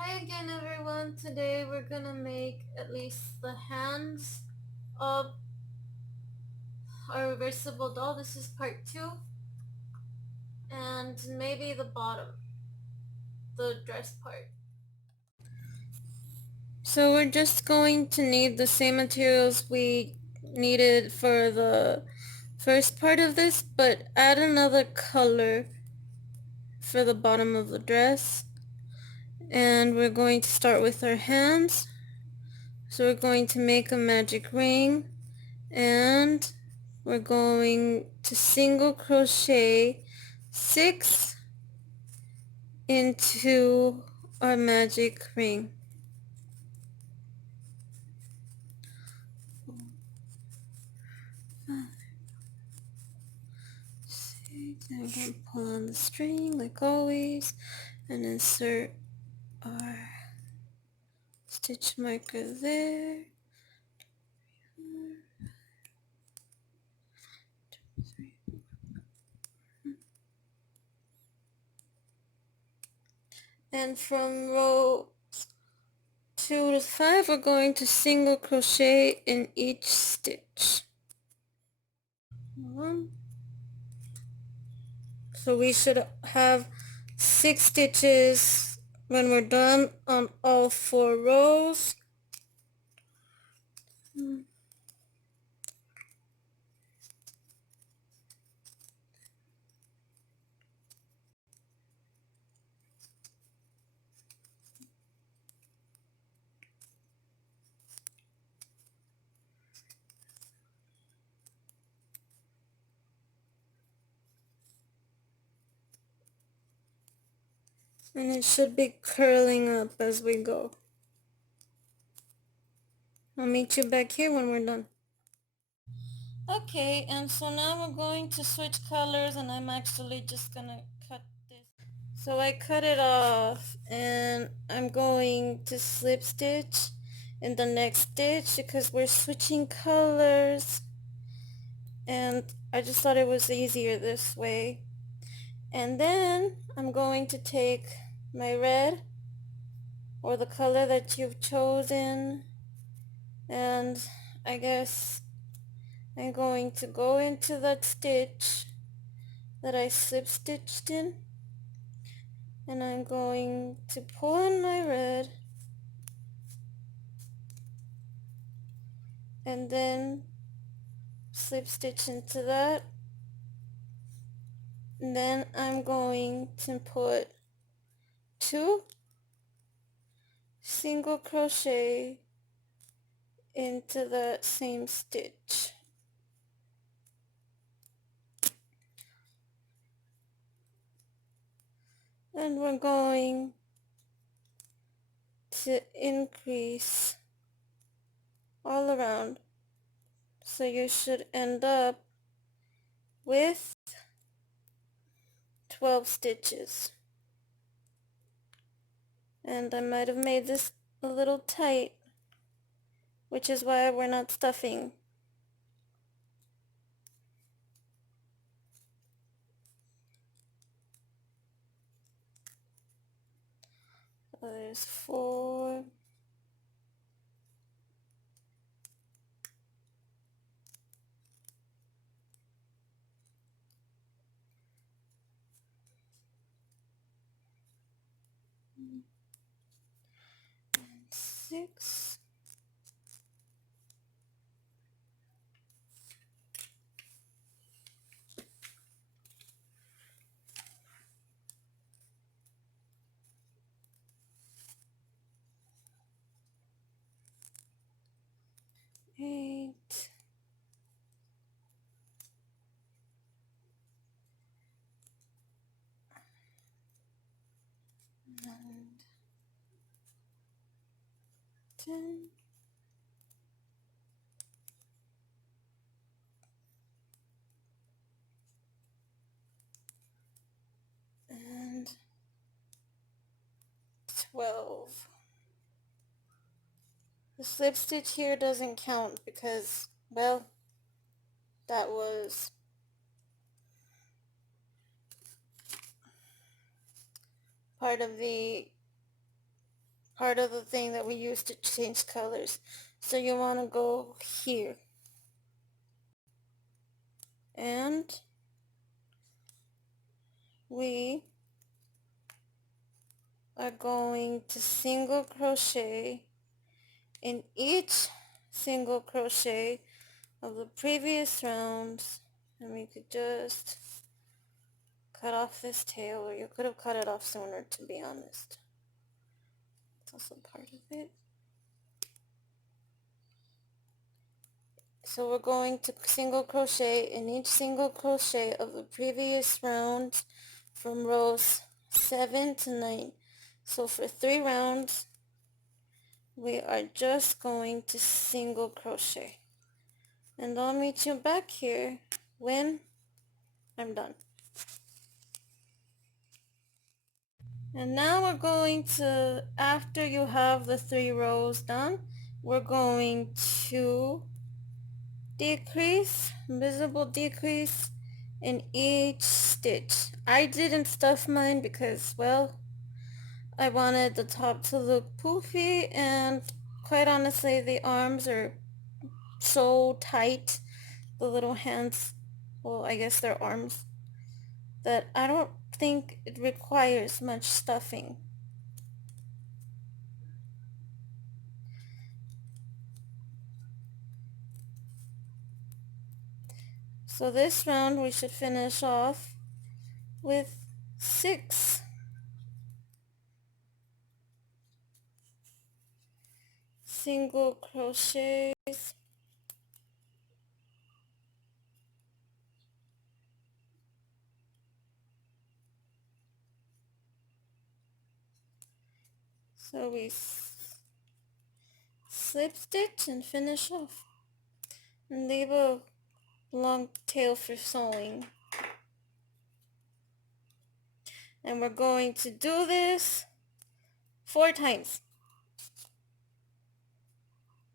Hi again everyone. Today we're gonna make at least the hands of our reversible doll. This is part 2. And maybe the bottom, the dress part. So we're just going to need the same materials we needed for the first part of this, but add another color for the bottom of the dress. And we're going to start with our hands. So we're going to make a magic ring, and we're going to single crochet 6 into our magic ring. Six, and we're going to pull on the string like always and insert our stitch marker there. And from row 2 to 5 we're going to single crochet in each stitch. So we should have 6 stitches when we're done on all 4 rows. And it should be curling up as we go. I'll meet you back here when we're done. Okay, and so now we're going to switch colors, and I'm actually just gonna cut this. So I cut it off, and I'm going to slip stitch in the next stitch because we're switching colors, and I just thought it was easier this way. And then I'm going to take my red, or the color that you've chosen, and I guess I'm going to go into that stitch that I slip stitched in, and I'm going to pull in my red and then slip stitch into that, and then I'm going to put 2 single crochet into that same stitch. And we're going to increase all around, so you should end up with 12 stitches. And I might have made this a little tight, which is why we're not stuffing. So there's 4, and 6, eight, and 10, and 12. The slip stitch here doesn't count because, well, that was part of the part of the thing that we use to change colors. So you want to go here and we are going to single crochet in each single crochet of the previous rounds, and we could just cut off this tail, or you could have cut it off sooner, to be honest. It's also part of it. So we're going to single crochet in each single crochet of the previous round from rows 7 to 9. So for 3 rounds we are just going to single crochet, and I'll meet you back here when I'm done. And now we're going to, after you have the 3 rows done, we're going to decrease, visible decrease in each stitch. I didn't stuff mine because, well, I wanted the top to look poofy, and quite honestly the arms are so tight, the little hands, well, I guess they're arms, that I don't think it requires much stuffing. So this round we should finish off with 6 single crochets. So we slip stitch and finish off, and leave a long tail for sewing. And we're going to do this 4 times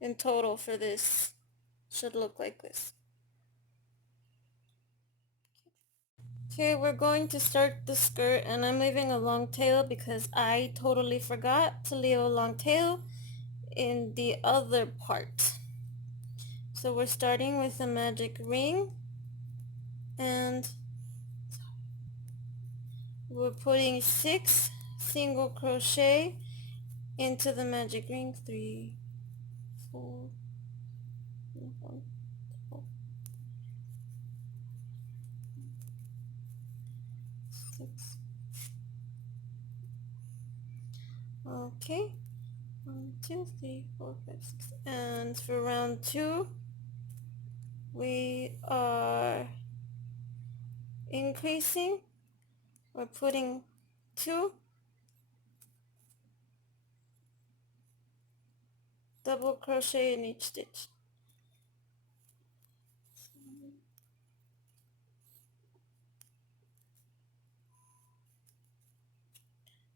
in total for this. Should look like this. Okay, we're going to start the skirt, and I'm leaving a long tail because I totally forgot to leave a long tail in the other part. So we're starting with a magic ring, and we're putting 6 single crochet into the magic ring. 3, 4, 1, 4, 6. Okay, 1, 2, 3, 4, 5, 6. And for round 2 we are increasing. We're putting 2 double crochet in each stitch.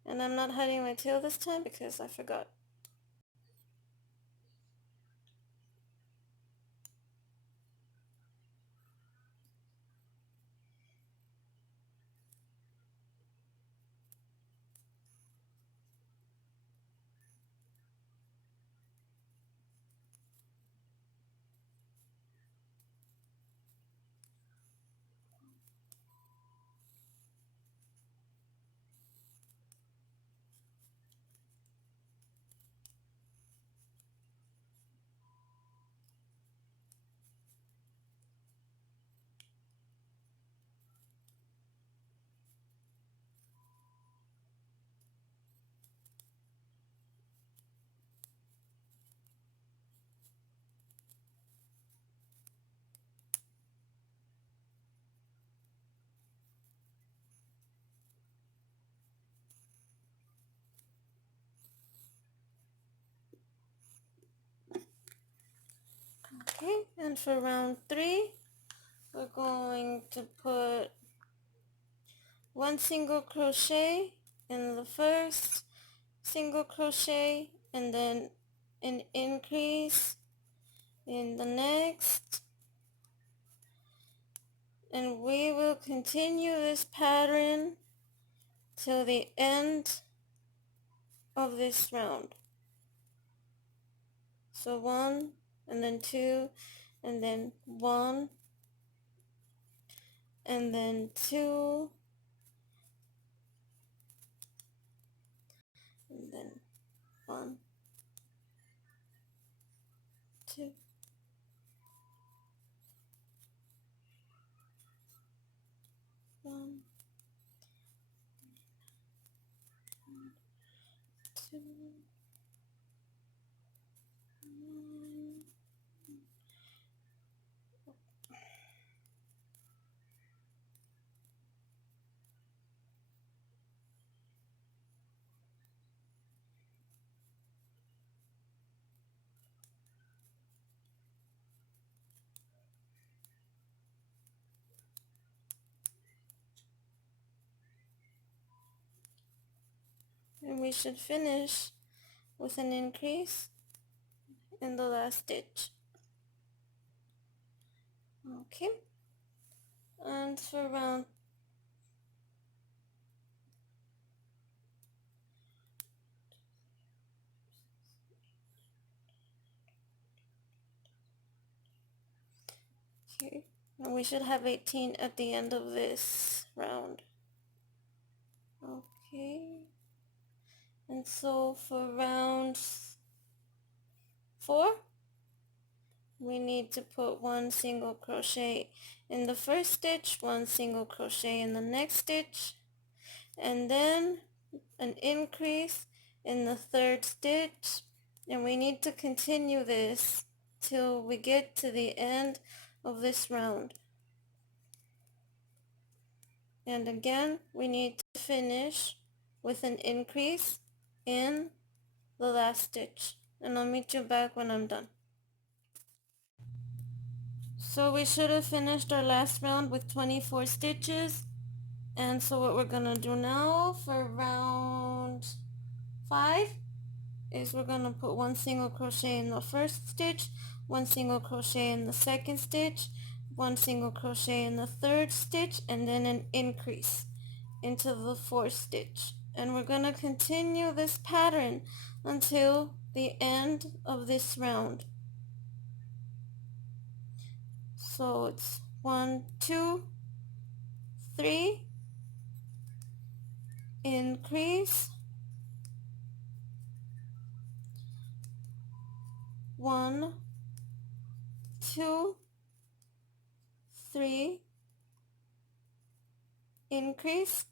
And I'm not hiding my tail this time because I forgot. Okay, and for round 3 we're going to put 1 single crochet in the first single crochet, and then an increase in the next, and we will continue this pattern till the end of this round. So 1 and then 2 and then 1 and then 2 and then 1, 2, 1, 2, 1. And we should finish with an increase in the last stitch. Okay, and for round here, and we should have 18 at the end of this round. Okay, and so for round 4, we need to put 1 single crochet in the first stitch, 1 single crochet in the next stitch, and then an increase in the third stitch, and we need to continue this till we get to the end of this round. And again, we need to finish with an increase in the last stitch, and I'll meet you back when I'm done. So we should have finished our last round with 24 stitches, and so what we're gonna do now for round 5 is we're gonna put 1 single crochet in the first stitch, 1 single crochet in the second stitch, 1 single crochet in the third stitch, and then an increase into the fourth stitch. And we're gonna continue this pattern until the end of this round. So it's 1, 2, 3, increase, 1, 2, 3, increase,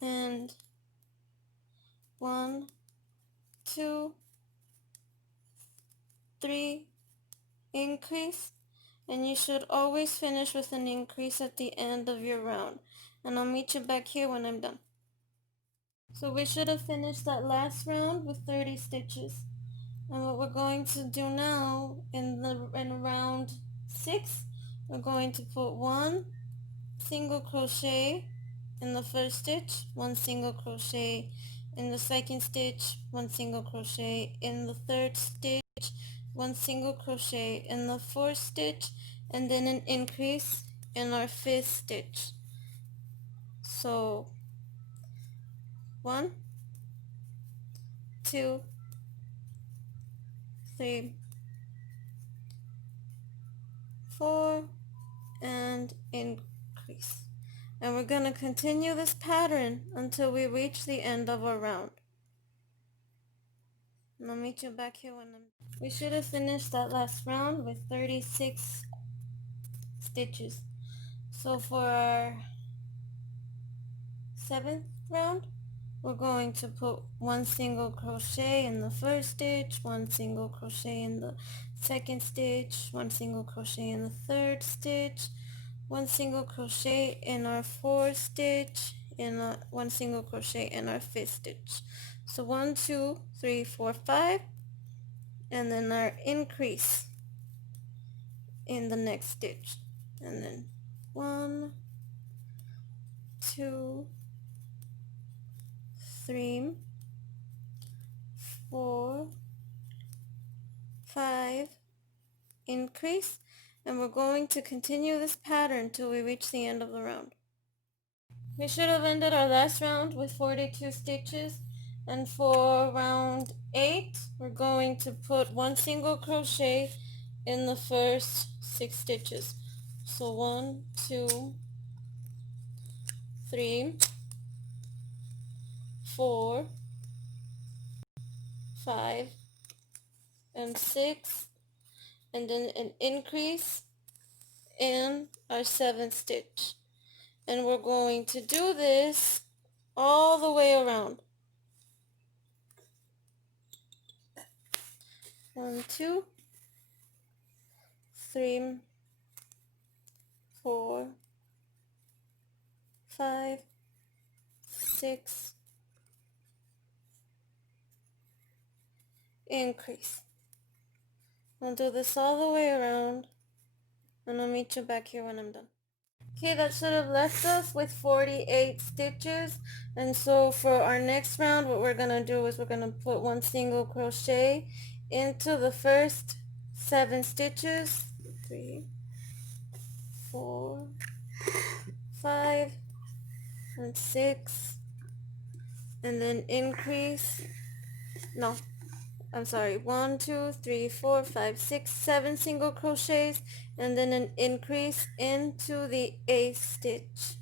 and 1, 2, 3, increase, and you should always finish with an increase at the end of your round. And I'll meet you back here when I'm done. So we should have finished that last round with 30 stitches. And what we're going to do now in round 6, we're going to put 1 single crochet in the first stitch, 1 single crochet in the second stitch, 1 single crochet in the third stitch, 1 single crochet in the fourth stitch, and then an increase in our fifth stitch. So 1, 2, 3, 4, and increase. And we're going to continue this pattern until we reach the end of our round. And I'll meet you back here when we should have finished that last round with 36 stitches. So for our 7th round, we're going to put 1 single crochet in the first stitch, 1 single crochet in the second stitch, 1 single crochet in the third stitch, 1 single crochet in our fourth stitch, and 1 single crochet in our fifth stitch. So 1, 2, 3, 4, 5, and then our increase in the next stitch, and then 1, 2, 3, 4, 5, increase, and we're going to continue this pattern till we reach the end of the round. We should have ended our last round with 42 stitches, and for round 8 we're going to put one single crochet in the first 6 stitches. So 1, 2, 3, 4, 5, and 6, and then an increase in our 7th stitch. And we're going to do this all the way around. 1, 2, 3, 4, 5, 6, increase. I'll do this all the way around, and I'll meet you back here when I'm done. Okay, that should have left us with 48 stitches, and so for our next round what we're going to do is we're going to put one single crochet into the first 7 stitches. 3, 4, 5, and 6, and then increase, no, I'm sorry, 1, 2, 3, 4, 5, 6, 7 single crochets, and then an increase into the 8th stitch.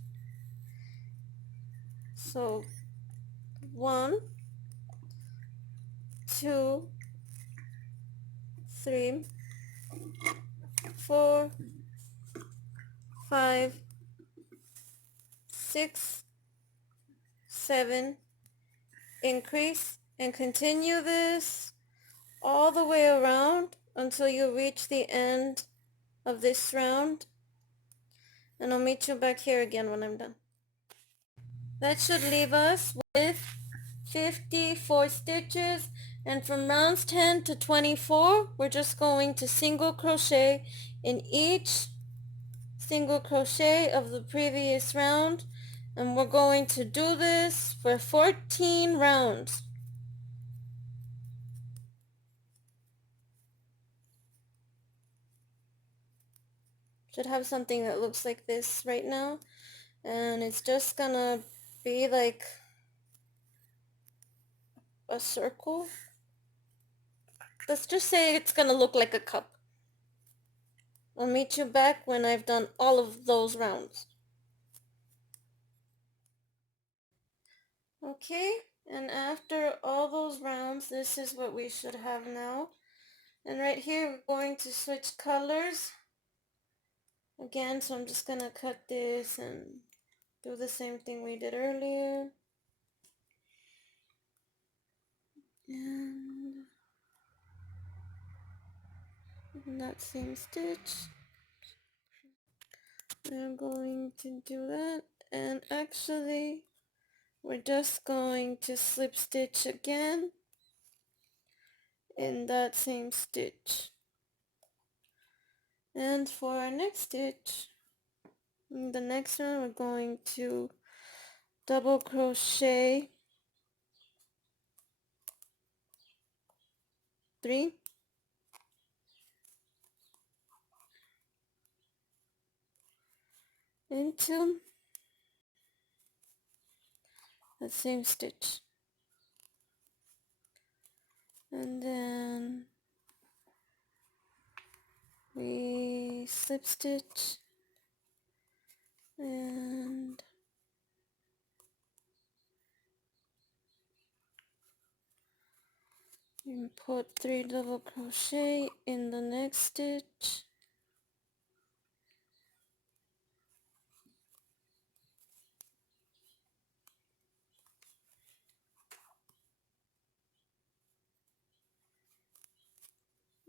So 1, 2, 3, 4, 5, 6, 7, increase, and continue this all the way around until you reach the end of this round, and I'll meet you back here again when I'm done. That should leave us with 54 stitches, and from rounds 10 to 24 we're just going to single crochet in each single crochet of the previous round, and we're going to do this for 14 rounds. Should have something that looks like this right now, and it's just gonna be like a circle. Let's just say it's gonna look like a cup. I'll meet you back when I've done all of those rounds. Okay, and after all those rounds, this is what we should have now. And right here we're going to switch colors again, so I'm just gonna cut this and do the same thing we did earlier. And in that same stitch, we're going to do that, and actually we're just going to slip stitch again in that same stitch. And for our next stitch, in the next one, we're going to double crochet 3, into that same stitch, and then we slip stitch and you put 3 double crochet in the next stitch,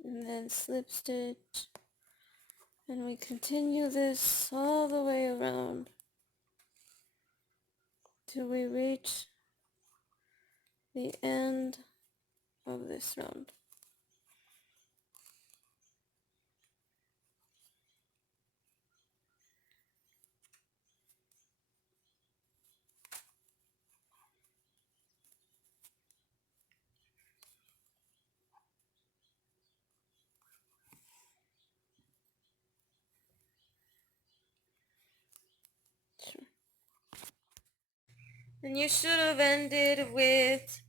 and then slip stitch, and we continue this all the way around till we reach the end of this round. And you should have ended with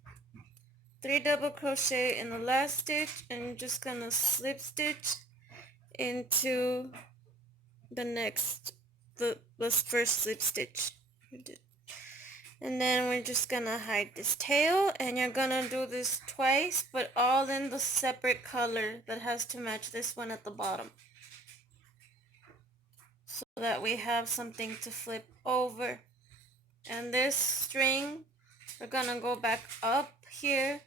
3 double crochet in the last stitch, and you're just gonna slip stitch into the next, the first slip stitch. And then we're just gonna hide this tail, and you're gonna do this twice, but all in the separate color that has to match this one at the bottom, so that we have something to flip over. And this string, we're gonna go back up here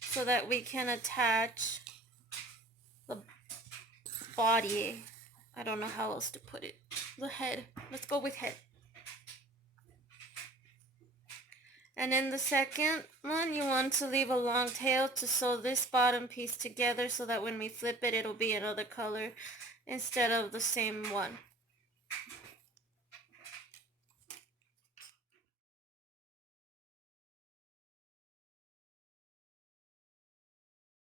so that we can attach the body. I don't know how else to put it. The head. Let's go with head. And in the second one, you want to leave a long tail to sew this bottom piece together so that when we flip it, it'll be another color instead of the same one.